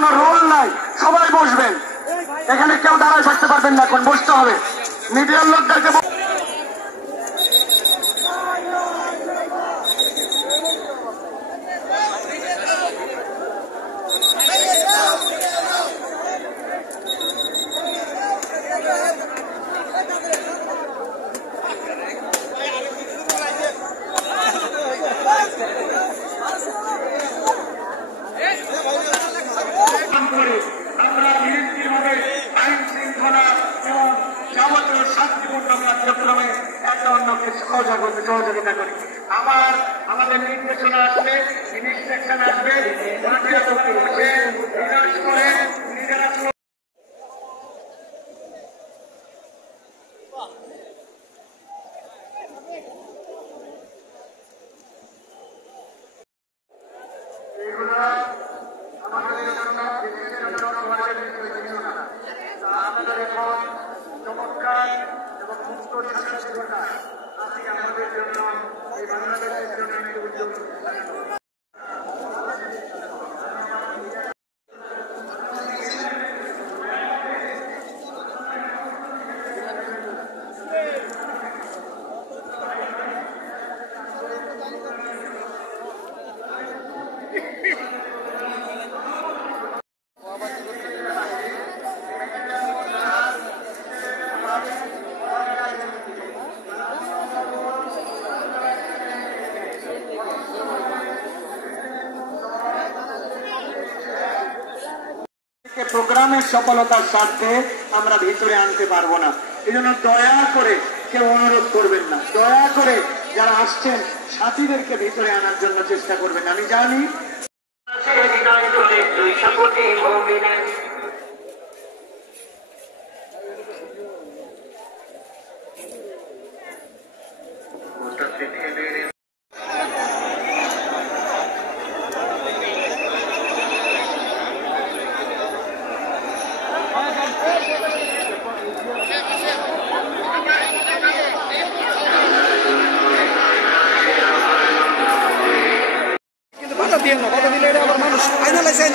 কোনো রোল নাই, সবাই বসবেন। এখানে কেউ দাঁড়ায় থাকতে পারবেন না, এখন বসতে হবে। মিডিয়ার লোকদেরকে আমরা নিরীক্ষভাবে আইন শৃঙ্খলা এবং যাবতীয় শান্তিপূর্ণ কার্যক্রমে একে অন্যকে সহযোগিতা করি। আমাদের নির্দেশনা আসবে, ইনস্ট্রাকশন আসবে, নিজেরা আমাদের জন্য আমাদের এখন চমৎকার এবং মুক্ত স্বাধীনতা আজকে আমাদের জন্য এই বাংলাদেশের জন্য একটি উদ্যোগ। প্রোগ্রামের সফলতার স্বার্থে আমরা ভিতরে আনতে পারবো না। এই জন্য দয়া করে কেউ অনুরোধ করবেন না, দয়া করে যারা আসছেন সাথীদেরকে ভিতরে আনার জন্য চেষ্টা করবেন। আমি জানি বাধা দিলে আবার মানুষ আইনা লাইছে